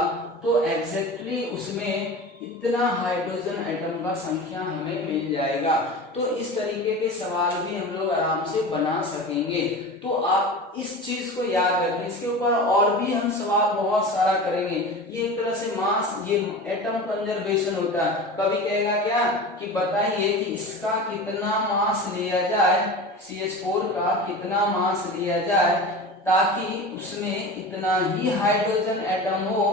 तो एग्जैक्टली उसमें इतना हाइड्रोजन एटम का संख्या हमें मिल जाएगा। तो इस तरीके के सवाल भी हम लोग आराम से बना सकेंगे। तो आप इस चीज को याद रखें, इसके ऊपर और भी हम सवाल बहुत सारा करेंगे। ये एक तरह से मास ये एटम कंजर्वेशन होता है। कभी कहेगा क्या कि बताइए कि इसका कितना मास लिया जाए, CH4 का कितना मास लिया जाए ताकि उसमें इतना ही हाइड्रोजन एटम हो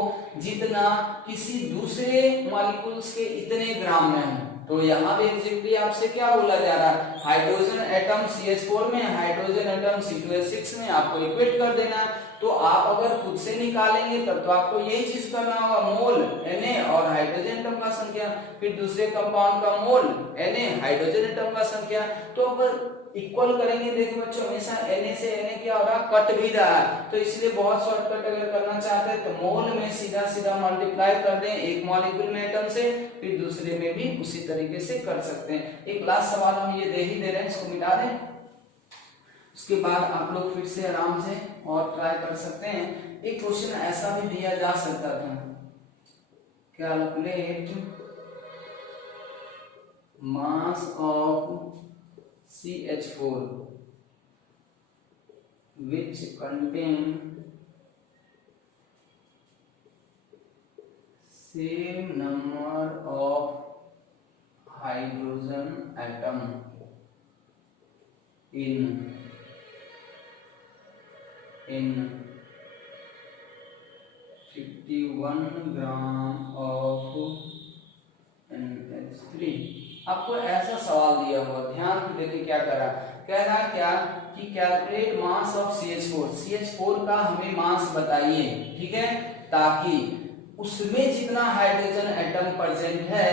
जितना किसी दूसरे मॉलिक्यूल्स के इतने ग्राम में हो। तो यहाँ पे एग्जैक्टली आपसे क्या बोला जा रहा है, हाइड्रोजन एटम CH4 में, हाइड्रोजन एटम C2H6 में, आपको इक्वेट कर देना है। तो आप अगर खुद से निकालेंगे तब तो आपको यही चीज करना होगा, मोल Na और हाइड्रोजन एटम का संख्या, फिर दूसरे कंपाउंड का मोल Na हाइड्रोजन एटम का संख्या। तो अगर इक्वल करेंगे देखो बच्चों हमेशा Na से Na क्या हो रहा कट भी रहा है, तो इसलिए बहुत शॉर्टकट अगर करना चाहते हैं तो मोल में सीधा सीधा मल्टीप्लाई कर दें एक मॉलिक्यूल में एटम से, फिर दूसरे में भी उसी तरीके से कर सकते हैं। एक लास्ट सवाल हम ये दे ही दे रहे हैं, इसको मिटा दें, उसके बाद आप लोग फिर से आराम से और ट्राई कर सकते हैं। एक क्वेश्चन ऐसा भी दिया जा सकता था, calculate mass of CH4 which contain same number of hydrogen atom in 51 gram of NH3। आपको ऐसा सवाल दिया हुआ, ध्यान देके क्या करा, कह रहा क्या कि calculate mass of CH4, CH4 का हमें मास बताइए, ठीक है, ताकि उसमें जितना हाइड्रोजन एटम प्रेजेंट है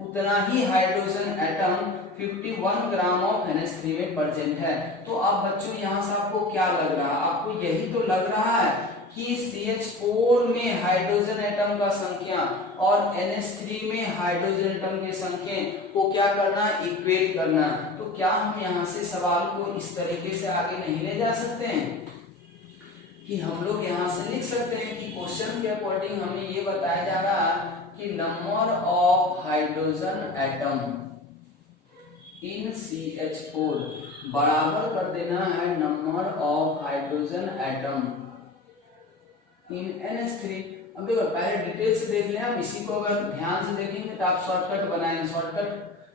उतना ही hydrogen atom 51 gram of NH3 में प्रेजेंट है। तो अब बच्चों यहाँ से आपको क्या लग रहा है, आपको यही तो लग रहा है कि CH4 में हाइड्रोजन एटम का संख्या और NH3 में हाइड्रोजन एटम के संख्या को क्या करना, इक्वेट करना। तो क्या हम यहाँ से सवाल को इस तरीके से आगे नहीं ले जा सकते हैं कि हम लोग यहाँ से लिख सकते हैं कि क्वेश्चन के अकॉर्डिंग हमें ये बताया जा रहा है कि number of hydrogen atom in CH4 बराबर कर देना है number of hydrogen atom in NH3। अब देखो पहले डिटेल से देख लें, आप इसी को अगर ध्यान से देखेंगे तो आप शॉर्टकट बनाएंगे, शॉर्टकट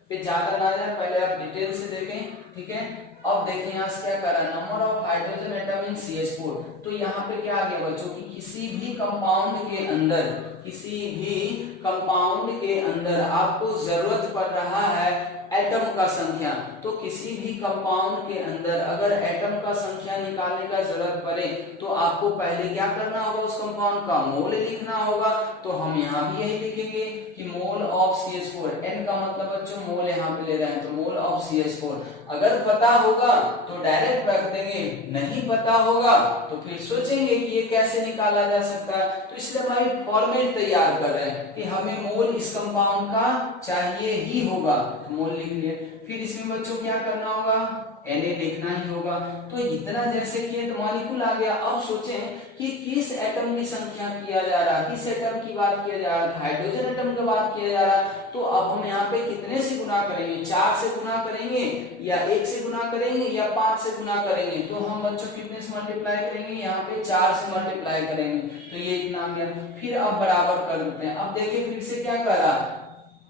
पे ज्यादा ना जाए, पहले आप डिटेल से देखें, ठीक है। अब देखिए यहाँ से क्या कर रहा है, number of hydrogen atom in CH4। तो यहाँ पे क्या आ गया बच्चों कि किसी भी कंपाउंड के अंदर, किसी भी कंपाउंड के अंदर आपको जरूरत पड़ रहा है एटम का संख्या। तो किसी भी कंपाउंड के अंदर अगर एटम का संख्या निकालने का जरूरत पड़े तो आपको पहले क्या करना होगा, उस कंपाउंड का मोल लिखना होगा। तो हम यहाँ भी यही लिखेंगे कि मोल ऑफ CH4, N का मतलब बच्चों मोल यहाँ पे ले रहे हैं तो मोल ऑफ CH4। अगर पता होगा तो डायरेक्ट रख देंगे, नहीं पता होगा तो फिर सोचेंगे कि ये कैसे निकाला जा सकता है। तो इसलिए हम फॉर्मेट तैयार कर रहे हैं कि हमें मोल इस कंपाउंड का चाहिए ही होगा, मोल लिख लिए। फिर इसमें बच्चों क्या करना होगा, Na लिखना ही होगा। तो इतना जैसे कि मॉलिक्यूल आ गया। अब सोचें कि किस एटम की संख्या किया जा रहा है, किस एटम की बात किया जा रहा है, हाइड्रोजन एटम की बात किया जा रहा है। तो अब हम यहाँ पे कितने से गुना करेंगे, 4 से गुना करेंगे या 1 से गुना करेंगे या 5 से गुना करेंगे। तो हम बच्चों कितने से मल्टीप्लाई करेंगे, यहाँ पे 4 से मल्टीप्लाई करेंगे तो ये इतना आ गया। फिर अब बराबर कर देते हैं। अब देखिए फिर से क्या कर रहा,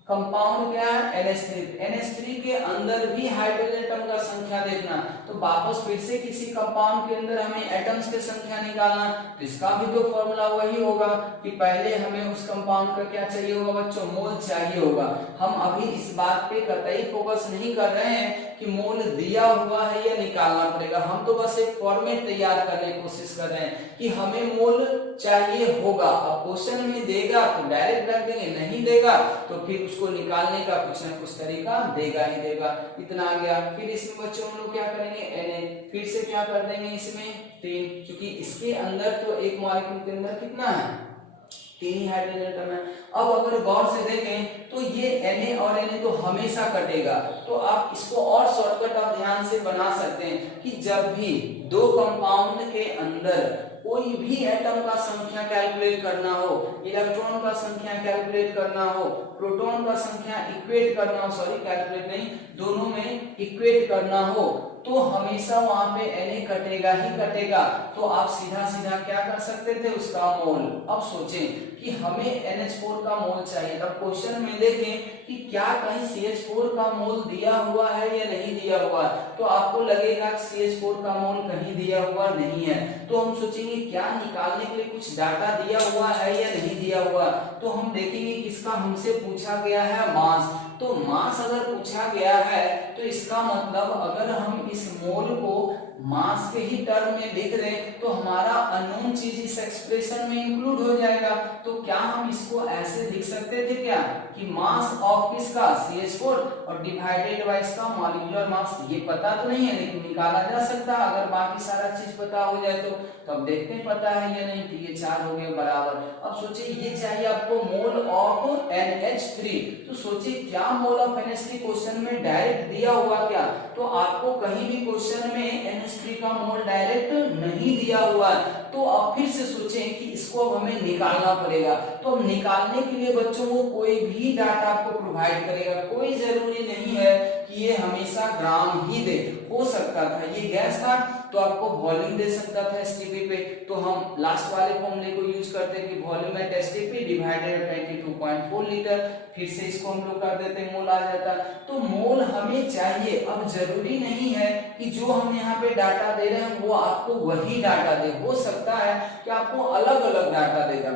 कंपाउंड क्या है NH3, NH3 के अंदर भी हाइड्रोजन एटम का संख्या देखना। तो वापस फिर से किसी कंपाउंड के अंदर हमें एटम्स की संख्या निकालना। तो इसका भी तो फॉर्मूला वही होगा कि पहले हमें उस कंपाउंड का क्या चाहिए होगा बच्चों, मोल चाहिए होगा। हम अभी इस बात पे कतई फोकस नहीं कर रहे हैं कि मोल दिया हुआ है या निकालना पड़ेगा, हम तो बस एक फॉर्मेट तैयार करने की कोशिश कर रहे हैं कि हमें मोल चाहिए होगा। अब क्वेश्चन में देगा तो डायरेक्ट रख देंगे, नहीं देगा तो फिर उसको निकालने का कुछ ना कुछ तरीका देगा ही देगा। इतना आ गया। फिर इसमें बच्चों हम लोग क्या करेंगे, Na फिर से क्या कर देंगे इसमें 3, क्योंकि इसके अंदर तो एक मॉलिक्यूल के अंदर कितना है, 3 हाइड्रोजन एटम है। अब अगर गौर से देखें तो ये Na और Na तो हमेशा कटेगा। तो आप इसको और शॉर्टकट आप ध्यान से बना सकते हैं कि जब भी दो कंपाउंड के अंदर कोई भी एटम का संख्या कैलकुलेट करना हो, इलेक्ट्रॉन का संख्या कैलकुलेट करना हो, प्रोटॉन का संख्या इक्वेट करना हो, सॉरी कैलकुलेट नहीं, दोनों में इक्वेट करना हो, तो हमेशा वहां पे Na कटेगा ही कटेगा। तो आप सीधा सीधा क्या कर सकते थे, उसका मोल। अब सोचें कि हमें NH4 का मोल चाहिए। अब क्वेश्चन में देखें कि क्या कहीं CH4 का मोल दिया हुआ है या नहीं दिया हुआ है। तो आपको लगेगा कि CH4 का मोल कहीं दिया हुआ नहीं है। तो हम सोचेंगे क्या निकालने के लिए कुछ डाटा दिया हुआ है या नहीं दिया हुआ। तो हम देखेंगे किसका हमसे पूछा गया है, मास। तो मास अगर पूछा गया है तो इसका मतलब अगर हम इस मोल को मास के ही टर्म में लिख रहे हैं तो हमारा अननोन चीज इस एक्सप्रेशन में इंक्लूड हो जाएगा। तो क्या हम इसको ऐसे लिख सकते थे क्या कि मास ऑफ किसका, CH4 और डिवाइडेड बाय इसका मॉलिक्यूलर मास। ये पता तो नहीं है लेकिन निकाला जा सकता है अगर बाकी सारा चीज पता हो जाए तो अब देखते हैं पता है या नहीं। तो ये 4 हो गए बराबर। अब सोचिए ये चाहिए आपको मोल ऑफ NH3। तो सोचिए क्या मोल ऑफ NH3 क्वेश्चन में डायरेक्ट दिया हुआ क्या। तो आपको कहीं भी क्वेश्चन में NH3 का मोल डायरेक्ट नहीं दिया हुआ है। तो अब फिर से सोचें कि इसको अब हमें निकालना पड़ेगा। तो अब निकालने के लिए बच्चों को कोई भी डाटा आपको प्रोवाइड करेगा, कोई जरूरी नहीं है कि ये हमेशा ग्राम ही दे। हो सकता था ये गैस था तो आपको वॉल्यूम दे सकता था STP पे। तो हम लास्ट वाले फॉर्मूले को यूज करते हैं कि volume at STP divided 22.4 litre. फिर से इसको हम लोग कर देते हैं, मोल आ जाता। तो मोल हमें चाहिए। अब जरूरी नहीं है कि जो हम यहाँ पे डाटा दे रहे हैं वो आपको वही डाटा दे, हो सकता है कि आपको अलग अलग डाटा देगा।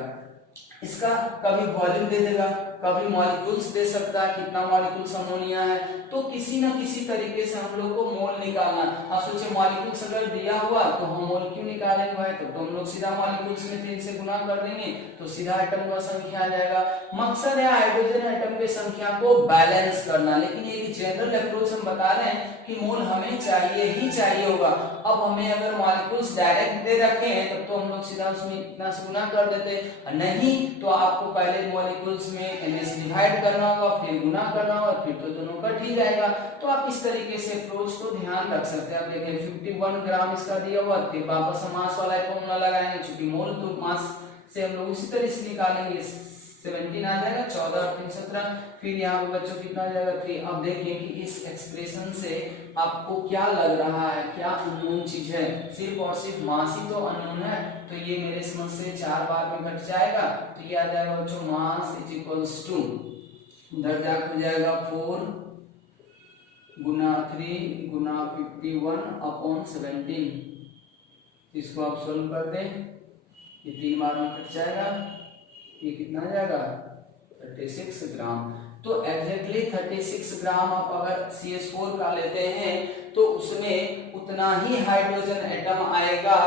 इसका कभी वॉल्यूम दे देगा, कभी मॉलिक्यूल्स दे सकता है, कितना मॉलिक्यूल्स अमोनिया है। तो किसी ना किसी तरीके से हम लोग को मोल निकालना। आप सोचिए मॉलिक्यूल्स अगर दिया हुआ तो हम मोल क्यों निकालेंगे भाई, तो हम लोग सीधा मॉलिक्यूल्स में 3 से गुना कर देंगे तो सीधा एटम का संख्या आ जाएगा। मकसद है हाइड्रोजन एटम की संख्या को बैलेंस करना, लेकिन एक जनरल अप्रोच हम बता रहे हैं कि मोल हमें चाहिए ही चाहिए होगा। अब हमें अगर मॉलिक्यूल्स डायरेक्ट दे रखे हैं तब तो हम लोग सीधा उसमें इतना से गुना कर देते, नहीं तो आपको पहले मॉलिक्यूल्स में n से डिवाइड करना होगा, फिर गुना करना होगा, फिर तो दोनों कट ही जाएगा। तो आप इस तरीके से अप्रोच को ध्यान रख सकते हैं। आप देखें 51 ग्राम इसका दिया हुआ, फिर वापस हम मास वाला फॉर्मूला लगाएंगे, क्योंकि मोल तो मास से हम लोग उसी तरह से निकालेंगे। 17 आ जाएगा, 14 और 3 17, फिर यहाँ पे बच्चों कितना आ जाएगा 3। अब देखिए कि इस एक्सप्रेशन से आपको क्या लग रहा है, क्या अननोन चीज है, सिर्फ और सिर्फ मास ही तो अननोन है। तो ये मेरे समझ से 4 बार में घट जाएगा, तो ये आ जाएगा बच्चों मास इज इक्वल्स टू, उधर जाकर हो जाएगा 4 गुना 3 गुना 51 अपॉन 17। इसको आप सोल्व कर दें, ये 3 बार में कट जाएगा, ये कितना आ जाएगा 36 ग्राम। तो एग्जैक्टली 36 ग्राम आप अगर CH4 का लेते हैं तो उसमें उतना ही हाइड्रोजन एटम आएगा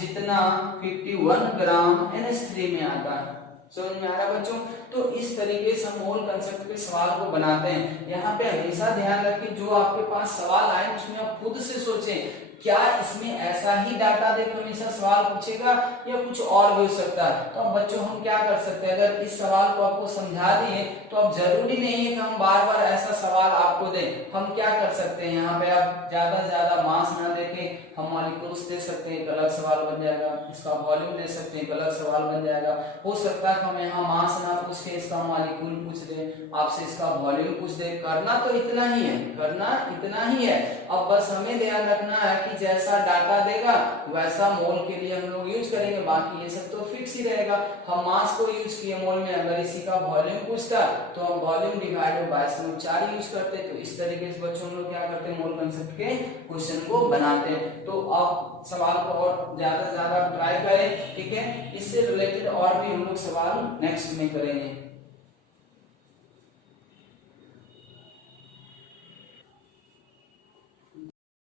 जितना 51 ग्राम NH3 में आता है। समझ में आ रहा बच्चों? तो इस तरीके से हम मोल कंसेप्ट के सवाल को बनाते हैं। यहाँ पे हमेशा ध्यान रखें जो आपके पास सवाल आए उसमें आप खुद से सोचें क्या इसमें ऐसा ही डाटा देकर हमेशा सवाल पूछेगा या कुछ और भी हो सकता है। तो अब बच्चों हम क्या कर सकते हैं, अगर इस सवाल को आपको समझा दिए तो अब जरूरी नहीं है कि हम बार बार ऐसा सवाल आपको दें। हम क्या कर सकते हैं, यहाँ पे आप ज्यादा से ज्यादा मास ना देके हम मॉलिक्यूल्स दे सकते हैं, एक अलग सवाल बन जाएगा। इसका वॉल्यूम दे सकते हैं, एक अलग सवाल बन जाएगा। हो सकता है हम यहाँ मास ना पूछ के इसका मॉलिक्यूल पूछ दें, आपसे इसका वॉल्यूम पूछ दे। करना तो इतना ही है, करना इतना ही है। अब बस हमें ध्यान रखना है कि जैसा डाटा देगा वैसा मोल के लिए हम लोग यूज करेंगे, बाकी ये सब तो फिक्स ही रहेगा। हम मास को यूज किए मोल में, अगर इसी का वॉल्यूम पूछता तो हम volume divided by some 4 use करते। तो इस तरीके से बच्चों हम लोग क्या करते हैं, मोल कंसेप्ट के क्वेश्चन को बनाते हैं। तो आप सवाल को और ज्यादा से ज्यादा ट्राई करें, ठीक है। इससे रिलेटेड और भी हम लोग सवाल नेक्स्ट में करेंगे।